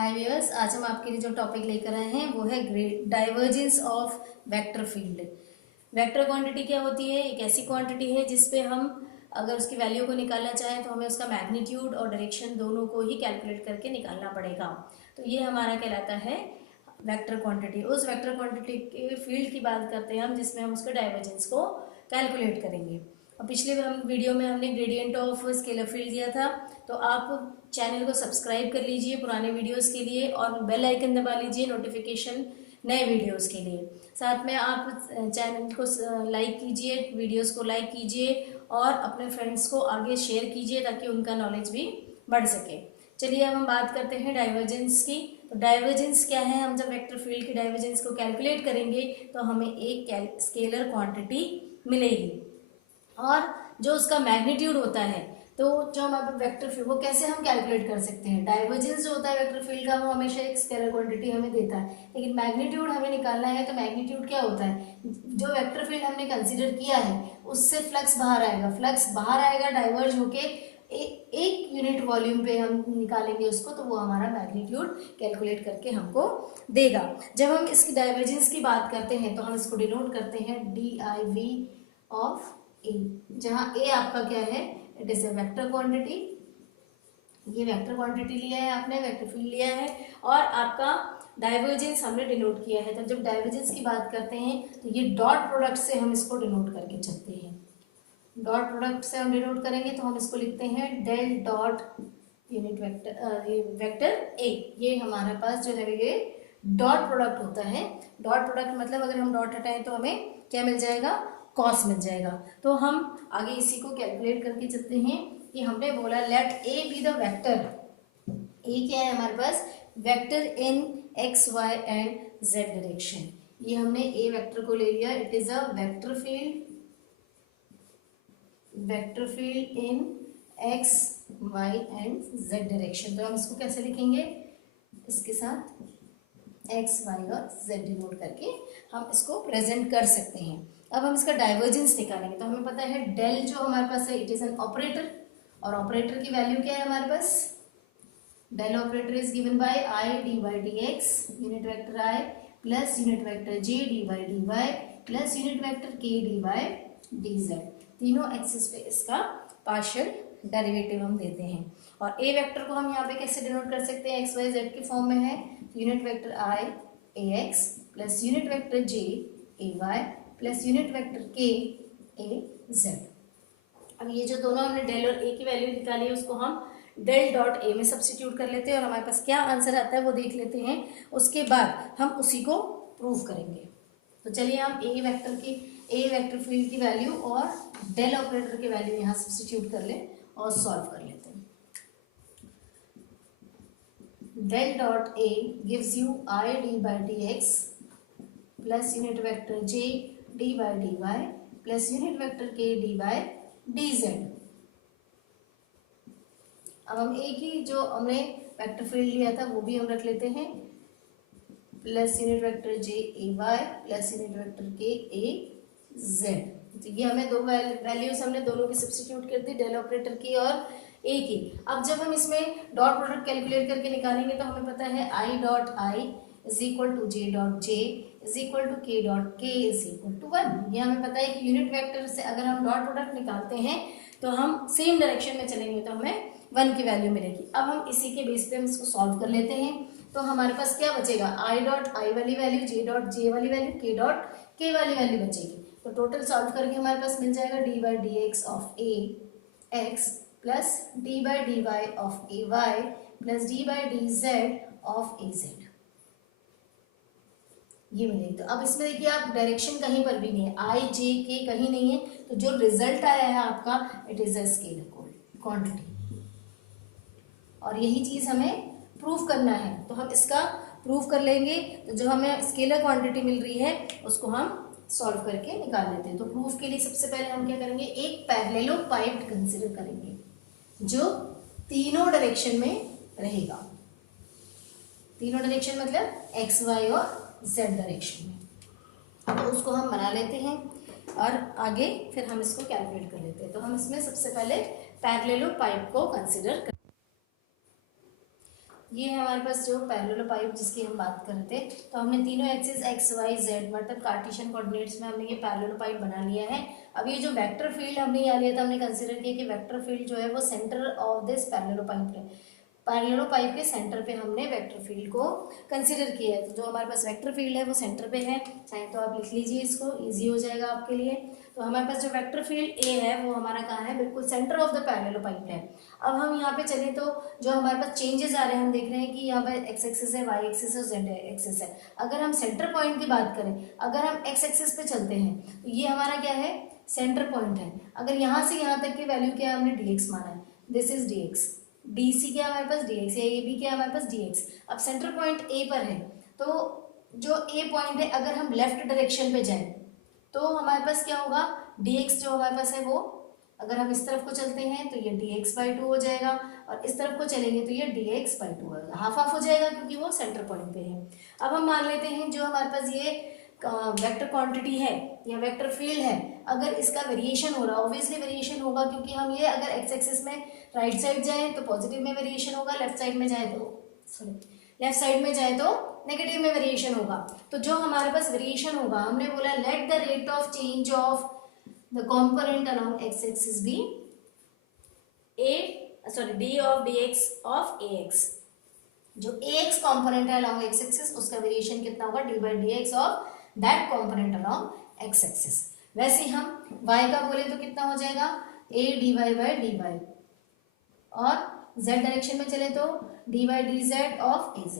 हाय viewers, आज हम आपके लिए जो टॉपिक लेकर आए हैं वो है divergence of vector field. Vector quantity क्या होती है? एक ऐसी क्वांटिटी है जिसपे हम अगर उसकी वैल्यू को निकालना चाहें तो हमें उसका मैग्नीट्यूड और डायरेक्शन दोनों को ही कैलकुलेट करके निकालना पड़ेगा। तो ये हमारा कहलाता है वेक्टर क्वांटिटी। उस वेक्टर क्वांटिटी के फील्ड की बात करते हैं हम जिसमें हम उसके डाइवर्जेंस को कैलकुलेट करेंगे। और पिछले वीडियो में हमने ग्रेडियंट ऑफ स्केलर फील्ड दिया था, तो आप चैनल को सब्सक्राइब कर लीजिए पुराने वीडियोस के लिए और बेल आइकन दबा लीजिए नोटिफिकेशन नए वीडियोस के लिए। साथ में आप चैनल को लाइक कीजिए, वीडियोस को लाइक कीजिए और अपने फ्रेंड्स को आगे शेयर कीजिए ताकि उनका नॉलेज भी बढ़ सके। चलिए अब हम बात करते हैं डाइवर्जेंस की। तो डाइवर्जेंस क्या है? हम जब वेक्टर फील्ड की डाइवर्जेंस को कैलकुलेट करेंगे तो हमें एक स्केलर क्वांटिटी मिलेगी और जो उसका मैग्नीट्यूड होता है, तो जो हमारे वेक्टर फील्ड वो कैसे हम कैलकुलेट कर सकते हैं? डाइवर्जेंस जो होता है वेक्टर फील्ड का वो हमेशा एक स्केलर क्वांटिटी हमें देता है, लेकिन मैग्नीट्यूड हमें निकालना है। तो मैग्नीट्यूड क्या होता है? जो वेक्टर फील्ड हमने कंसीडर किया है उससे फ्लक्स बाहर आएगा, फ्लक्स बाहर आएगा डाइवर्ज होके एक यूनिट वॉल्यूम पे हम निकालेंगे उसको, तो वो हमारा मैग्नीट्यूड कैलकुलेट करके हमको देगा। जब हम इसकी डाइवर्जेंस की बात करते हैं तो हम इसको डिनोट करते हैं DIV ऑफ ए, जहाँ ए आपका क्या है? It is a vector quantity. ये वेक्टर क्वांटिटी लिया है आपने, वेक्टर फील्ड लिया है और आपका डाइवर्जेंस हमने डिनोट किया है। तो जब डाइवर्जेंस की बात करते हैं तो ये डॉट प्रोडक्ट से हम इसको डिनोट करके चलते हैं। डॉट प्रोडक्ट से हम डिनोट करेंगे तो हम इसको लिखते हैं del dot unit vector vector A. ये हमारे पास जो है ये डॉट प्रोडक्ट होता है। डॉट प्रोडक्ट मतलब अगर हम डॉट हटाएं तो हमें क्या मिल जाएगा? कॉस मिल जाएगा। तो हम आगे इसी को कैलकुलेट करके चलते हैं कि हमने बोला let A be the vector. A क्या है हमारे पास? Vector in X Y and Z direction. ये हमने ए वेक्टर को ले लिया। It is a vector field in X Y and Z direction. तो हम इसको कैसे लिखेंगे? इसके साथ एक्स वाई और जेड डिनोट करके हम इसको प्रेजेंट कर सकते हैं। अब हम इसका डाइवर्जेंस निकालेंगे तो हमें पता है डेल जो हमारे पास है इट इज एन ऑपरेटर, और ऑपरेटर की वैल्यू क्या है हमारे पास? Del operator is given by I D by D X unit vector I plus unit vector J D by D Y plus unit vector K D by D Z. तीनों axis पे इसका partial derivative हम देते हैं। और ए vector को हम यहाँ पे कैसे डिनोट कर सकते हैं? एक्स वाई जेड के फॉर्म में है। यूनिट वेक्टर आई ए एक्स प्लस यूनिट वेक्टर जे ए वाई प्लस यूनिट वेक्टर के ए जेड। अब ये जो दोनों हमने डेल और ए की वैल्यू निकाली है उसको हम डेल डॉट ए में सब्स्टिट्यूट कर लेते हैं और हमारे पास क्या आंसर आता है वो देख लेते हैं। उसके बाद हम उसी को प्रूव करेंगे। तो चलिए हम ए वेक्टर फील्ड की वैल्यू और डेल ऑपरेटर की वैल्यू यहाँ सब्स्टिट्यूट कर लें और सॉल्व कर लेते हैं। Del dot A gives you I D by D X plus unit vector J D by D Y plus unit vector K D by D Z. अब हम ए की जो हमने वेक्टर फील्ड लिया था वो भी हम रख लेते हैं, प्लस यूनिट वेक्टर जे ए वाई प्लस यूनिट वेक्टर के ए जेड। तो ये हमें दो वैल्यूज हमने दोनों की सब्स्टिट्यूट कर दी, डेल ऑपरेटर की और ए की। अब जब हम इसमें डॉट प्रोडक्ट कैलकुलेट करके निकालेंगे तो हमें पता है I dot I is equal to J dot J is equal to K dot K is equal to 1। ये हमें पता है कि यूनिट वेक्टर से अगर हम डॉट प्रोडक्ट निकालते हैं तो हम सेम डायरेक्शन में चलेंगे तो हमें 1 की वैल्यू मिलेगी। अब हम इसी के बेस पे हम इसको सॉल्व कर लेते हैं। तो हमारे पास क्या बचेगा? आई डॉट आई वाली वैल्यू, जे डॉट जे वाली वैल्यू, के डॉट के वाली वैल्यू बचेगी। तो टोटल सॉल्व करके हमारे पास मिल जाएगा D by D X of A X plus D by D Y of A Y plus D by D Z of A Z. ये मिलेगी। तो अब इसमें देखिए आप डायरेक्शन कहीं पर भी नहीं है, आई जे के कहीं नहीं है, तो जो रिजल्ट आया है आपका it is a scalar quantity और यही चीज हमें प्रूफ करना है। तो हम इसका प्रूफ कर लेंगे। तो जो हमें स्केलर क्वांटिटी मिल रही है उसको हम सॉल्व करके निकाल लेते हैं। तो प्रूफ के लिए सबसे पहले हम क्या करेंगे? एक पैरेललो पाइप कंसिडर करेंगे जो तीनों डायरेक्शन में रहेगा। तीनों डायरेक्शन मतलब एक्स वाई और जेड डायरेक्शन में। तो उसको हम बना लेते हैं और आगे फिर हम इसको कैलकुलेट कर लेते हैं। तो हम इसमें सबसे पहले पैरेललो पाइप को कंसिडर ये है हमारे पास जो पैरेललोपाइड जिसकी हम बात कर रहे थे। तो हमने तीनों एक्सिस एक्स वाई जेड मतलब कार्टेशियन कोऑर्डिनेट्स में हमने ये पैरेललोपाइड बना लिया है। अब ये जो वेक्टर फील्ड हमने यहाँ लिया था, हमने कंसीडर किया कि वेक्टर फील्ड जो है वो सेंटर ऑफ दिस पैरेललोपाइड है, पैरेललोपाइड के सेंटर पे हमने वेक्टर फील्ड को कंसीडर किया है। तो जो हमारे पास वेक्टर फील्ड है वो सेंटर पे है, चाहे तो आप लिख लीजिए, इसको इजी हो जाएगा आपके लिए। तो हमारे पास जो वेक्टर फील्ड ए है वो हमारा कहाँ है, बिल्कुल सेंटर ऑफ द पैरेललोपाइड है। अब हम यहाँ पे चले तो जो हमारे पास चेंजेस आ रहे हैं, हम देख रहे हैं कि यहाँ पर एक्स एक्सिस है, वाई एक्सिस है, जेड एक्सिस है। अगर हम सेंटर पॉइंट की बात करें, अगर हम एक्स एक्सिस पे चलते हैं तो ये हमारा क्या है, सेंटर पॉइंट है। अगर यहाँ से यहाँ तक की वैल्यू क्या है, हमने dx माना है, दिस इज dx, dc क्या हमारे पास dx है, ये भी क्या हमारे पास dx। अब सेंटर पॉइंट a पर है, तो जो a पॉइंट है अगर हम लेफ्ट डायरेक्शन पे जाएं तो हमारे पास क्या होगा, dx जो हमारे पास है वो, अगर हम इस तरफ को चलते हैं तो ये dx/2 हो जाएगा, और इस तरफ को चलेंगे तो ये dx/2 होगा, हाफ हाफ हो जाएगा क्योंकि वो सेंटर पॉइंट पे है। अब हम मान लेते हैं जो हमारे पास ये वेक्टर क्वांटिटी है या वेक्टर फील्ड है, अगर इसका वेरिएशन हो रहा है, ऑब्वियसली वेरिएशन होगा क्योंकि हम ये अगर एक्स एक्सिस में राइट साइड जाए तो पॉजिटिव में वेरिएशन होगा, लेफ्ट साइड में जाए तो नेगेटिव में वेरिएशन होगा। तो जो हमारे पास वेरिएशन होगा, हमने बोला let the rate of change of the component along X axis be D of dx of ax। जो ax कॉम्पोनेंट है अलॉन्ग एक्स एक्सिस उसका वेरिएशन कितना होगा, d/dx of that component along X axis. वैसे हम y का बोले तो कितना हो जाएगा, a dy/dy, और z डायरेक्शन में चले तो d/dz ऑफ az।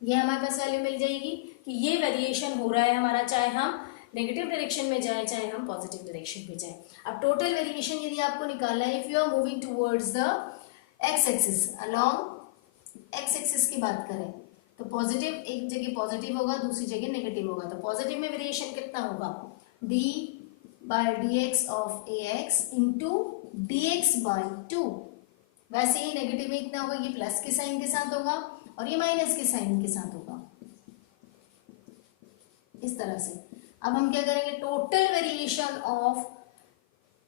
ये हमारे पास वैल्यू मिल जाएगी कि ये वेरिएशन हो रहा है हमारा, चाहे हम नेगेटिव डायरेक्शन में जाए चाहे हम पॉजिटिव डायरेक्शन पे जाए। अब टोटल वेरिएशन यदि आपको निकालना है, if you are moving towards the X axis, along X axis की बात करें तो पॉजिटिव, एक जगह पॉजिटिव होगा दूसरी जगह नेगेटिव होगा, तो पॉजिटिव में वेरिएशन कितना होगा, d/dx of ax into dx/2। वैसे ही नेगेटिव में इतना होगा, ये प्लस के साइन के साथ होगा और ये माइनस के साइन के साथ होगा, इस तरह से। अब हम क्या करेंगे, total variation of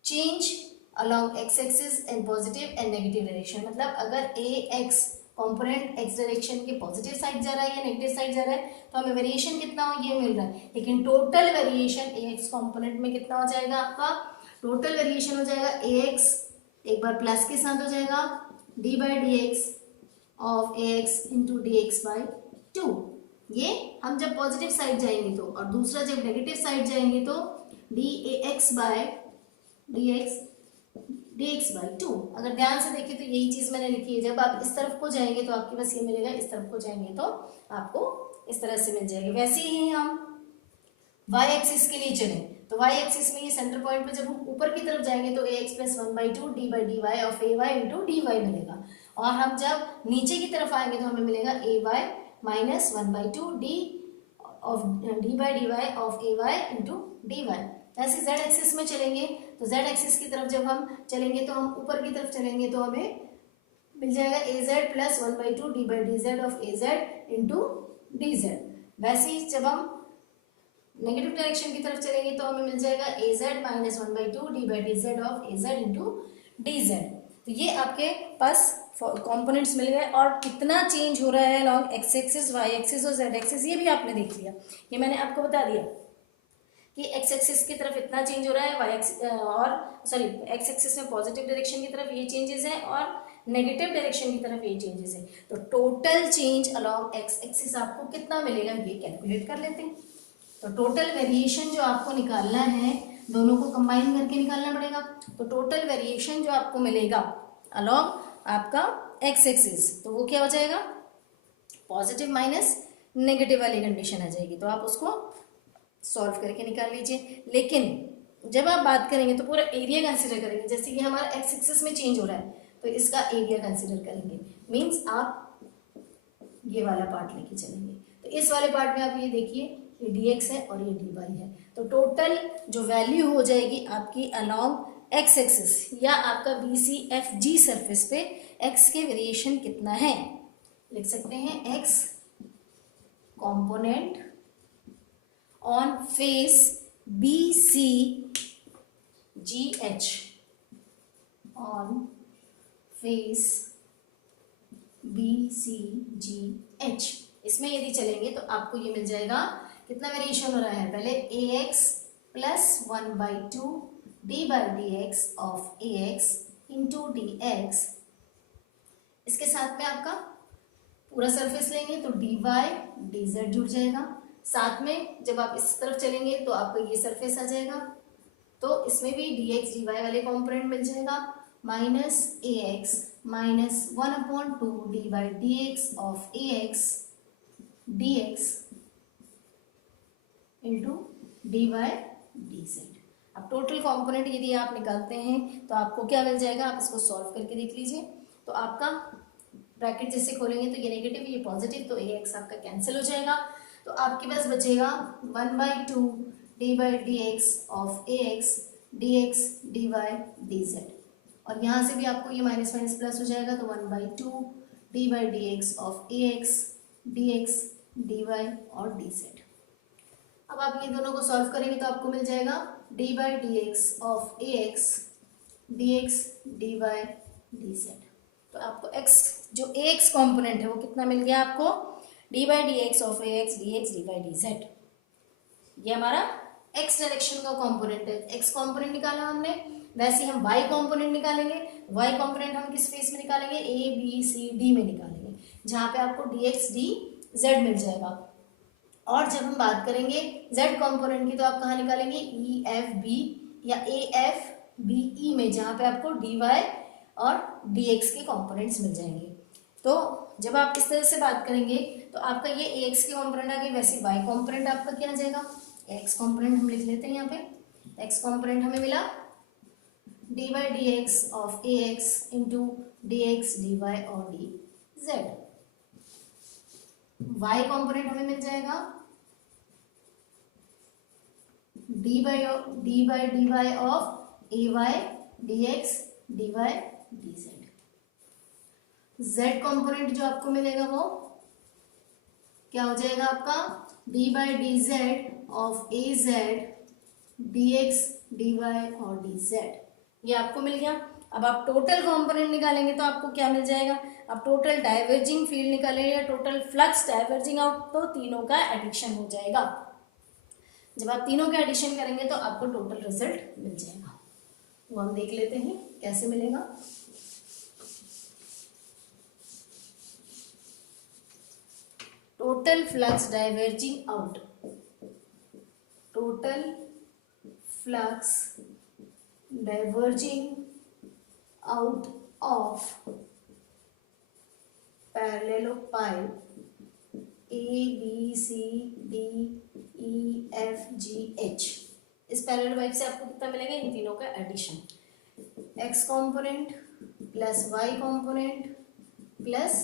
change along X axis and positive and negative direction, मतलब अगर ए एक्स कॉम्पोनेंट एक्स डायरेक्शन के पॉजिटिव साइड जा रहा है या नेगेटिव साइड जा रहा है तो हमें वेरिएशन कितना हो, ये मिल रहा है। लेकिन टोटल वेरिएशन ए एक्स कॉम्पोनेंट में कितना हो जाएगा, आपका टोटल वेरिएशन हो जाएगा ए एक्स, एक बार प्लस के साथ हो जाएगा d/dx of ax into dx/2। ये हम जब पॉजिटिव साइड जाएंगे तो, और दूसरा जब नेगेटिव साइड जाएंगे तो dx/2। अगर ध्यान से देखिए तो यही चीज मैंने लिखी है, जब आप इस तरफ को जाएंगे तो आपके पास ये मिलेगा, इस तरफ को जाएंगे तो आपको इस तरह से मिल जाएगी। वैसे ही हम y एक्सिस के लिए चलें तो y एक्सिस में ये सेंटर पॉइंट पे जब हम ऊपर की तरफ जाएंगे तो ax + 1/2 d/dy of ay into dy मिलेगा, और हम जब नीचे की तरफ आएंगे तो हमें मिलेगा ay minus 1/2 d/dy of ay into dy। ऐसे z एक्सिस में चलेंगे तो z एक्सिस की तरफ जब हम चलेंगे तो हम ऊपर की तरफ चलेंगे तो हमें मिल जाएगा az + 1/2 d/dz of az into dz। वैसे ही जब हम नेगेटिव डायरेक्शन की तरफ चलेंगे तो हमें मिल जाएगा az - 1/2 d/dz of az into dz। तो ये आपके पास कंपोनेंट्स मिल गए, और कितना चेंज हो रहा है along X axis, Y axis और जेड एक्सिस ये भी आपने देख लिया। ये मैंने आपको बता दिया कि एक्स एक्सिस की तरफ इतना चेंज हो रहा है, वाई एक्स एक्सिस में पॉजिटिव डायरेक्शन की तरफ ये चेंजेस हैं और नेगेटिव डायरेक्शन की तरफ ये चेंजेस हैं। तो total change along X axis आपको कितना मिलेगा ये कैलकुलेट कर लेते हैं। तो टोटल वेरिएशन जो आपको निकालना है, दोनों को कंबाइन करके निकालना पड़ेगा। तो टोटल वेरिएशन जो आपको मिलेगा अलॉन्ग आपका एक्स एक्सिस, तो वो क्या हो जाएगा, पॉजिटिव माइनस नेगेटिव वाली कंडीशन आ जाएगी। तो आप उसको सॉल्व करके निकाल लीजिए। लेकिन जब आप बात करेंगे तो पूरा एरिया कंसिडर करेंगे, जैसे कि हमारा एक्स एक्सिस में चेंज हो रहा है तो इसका एरिया कंसिडर करेंगे, मीन्स आप ये वाला पार्ट लेके चलेंगे। तो इस वाले पार्ट में आप ये देखिए, ये dx है और ये dy है। तो टोटल जो वैल्यू हो जाएगी आपकी अलॉन्ग एक्स एक्सिस या आपका BCFG सरफेस पे x के वेरिएशन कितना है, लिख सकते हैं x component on face BCGH, on face BCGH। इसमें यदि चलेंगे तो आपको ये मिल जाएगा, कितना वेरिएशन हो रहा है, पहले AX plus 1/2 d/dx of AX into dx, इसके साथ में आपका पूरा सरफेस लेंगे तो dy/dz जुड़ जाएगा। साथ में जब आप इस तरफ चलेंगे तो आपको ये सरफेस आ जाएगा, तो इसमें भी dx dy वाले कॉम्पोनेंट मिल जाएगा, minus AX minus 1/2 d/dx of AX dx into dy/dz। अब टोटल कंपोनेंट यदि आप निकालते हैं तो आपको क्या मिल जाएगा, आप इसको सॉल्व करके देख लीजिए। तो आपका ब्रैकेट जैसे खोलेंगे तो ये नेगेटिव ये पॉजिटिव, तो AX आपका कैंसिल हो जाएगा, तो आपके पास बचेगा 1/2 d/dx of AX dx dy dz, और यहाँ से भी आपको ये माइनस माइनस प्लस हो जाएगा, तो 1/2 d/dx of AX dx dy और dz। अब आप ये दोनों को सॉल्व करेंगे तो आपको मिल जाएगा d/dx of AX dx dy dz। तो आपको x जो AX कंपोनेंट है वो कितना मिल गया आपको, d/dx of AX dx dy dz। ये हमारा x डायरेक्शन का कंपोनेंट है, x कंपोनेंट निकाला हमने, वैसे ही हम y कंपोनेंट निकालेंगे। y कंपोनेंट हम किस फेस में निकालेंगे, A B C D में निकालेंगे, जहाँ पे आपको dx dz मिल जाएगा। और जब हम बात करेंगे z कंपोनेंट की तो आप कहाँ निकालेंगे, E F B या A F B E में, जहाँ पे आपको dy और dx के कंपोनेंट्स मिल जाएंगे। तो जब आप इस तरह से बात करेंगे तो आपका ये AX के कंपोनेंट आ गए, वैसे y कंपोनेंट आपका क्या आ जाएगा, x कंपोनेंट हम लिख लेते हैं यहाँ पे। x कंपोनेंट हमें मिला d/dx of AX into dx dy और dz। y कंपोनेंट हमें मिल जाएगा d/dy of AY dx dy dz। z component जो आपको मिलेगा वो क्या हो जाएगा आपका, d/dz of AZ dx dy और dz, ये आपको मिल गया। अब आप टोटल कंपोनेंट निकालेंगे तो आपको क्या मिल जाएगा, अब टोटल डाइवर्जिंग फील्ड निकालेंगे या टोटल फ्लक्स डाइवर्जिंग आउट, तो तीनों का एडिशन हो जाएगा। जब आप तीनों का एडिशन करेंगे तो आपको टोटल रिजल्ट मिल जाएगा, वो हम देख लेते हैं कैसे मिलेगा। Total flux diverging out, total flux diverging out of parallelepiped A B C D E F G H, इस पैरेललोपाइप से आपको कितना मिलेगा, इन तीनों का addition, x component plus y component plus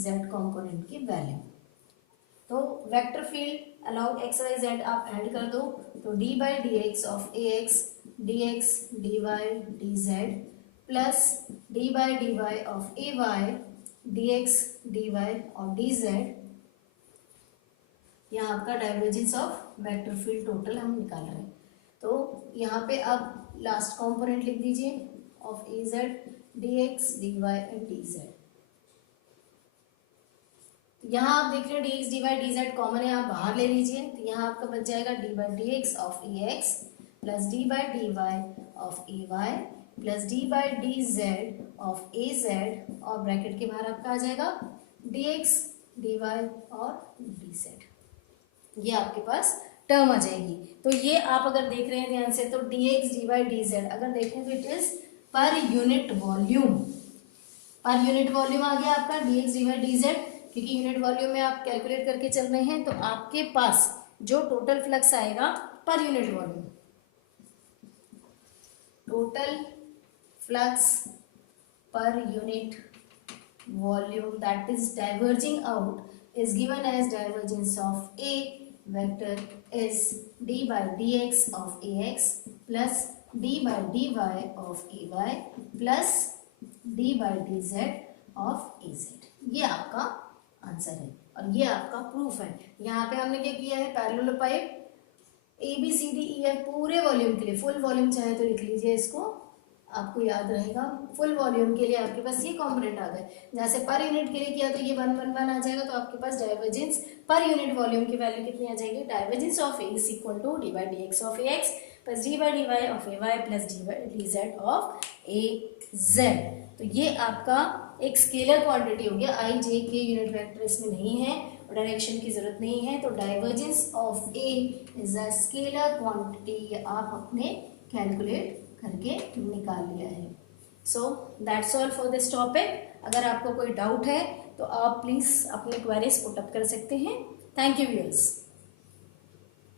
z component की वैल्यू। तो vector field allowed x y z आप ऐड कर दो तो d/dx of AX dx dy dz plus d/dy of AY dx dy और dz, यहाँ आपका divergence of vector field total हम निकाल रहे हैं। तो यहाँ पे आप लास्ट कंपोनेंट लिख दीजिए of AZ dx dy and dz। यहाँ आप देख रहे हो dx dy dz कॉमन है, आप बाहर ले लीजिए, तो यहाँ आपका बच जाएगा d/dx of AX plus d/dy of AY plus d/dz of AZ, और ब्रैकेट के बाहर आपका आ जाएगा dx dy और dz, ये आपके पास टर्म आ जाएगी। तो ये आप अगर देख रहे हैं ध्यान से तो dx dy dz अगर देखें तो it is per unit volume, per unit volume आ गया आपका dx dy dz, क्योंकि यूनिट वॉल्यूम में आप कैलकुलेट करके चल रहे हैं, तो आपके पास जो टोटल फ्लक्स आएगा per unit volume, total flux per unit volume that is diverging out is given as divergence of A vector is d/dx of AX plus d/dy of AY plus d/dz of AZ, ये आपका answer है और ये आपका proof है। यहाँ पे हमने क्या किया है, पैरेललोपाइप ABCDEF पूरे वॉल्यूम के लिए, फुल वॉल्यूम चाहे तो लिख लीजिए इसको, आपको याद रहेगा। फुल वॉल्यूम के लिए आपके पास ये कॉम्पोनेंट आ गए, जहाँ से पर यूनिट के लिए किया तो ये 1 1 1 आ जाएगा, तो आपके पास डाइवर्जेंस पर यूनिट वॉल्यूम की वैल्यू कितनी आ जाएगी, divergence of A is equal to D by D X of A X plus D by D Y of A Y plus D by D Z of A Z. तो ये आपका एक scalar quantity हो गया, आई जे के unit vector इसमें नहीं है, डायरेक्शन की जरूरत नहीं है, तो divergence of A is a scalar quantity आप अपने कैलकुलेट करके निकाल लिया है। So that's all for this topic. अगर आपको कोई डाउट है तो आप प्लीज़ अपने क्वेरीज पुट अप कर सकते हैं। Thank you viewers.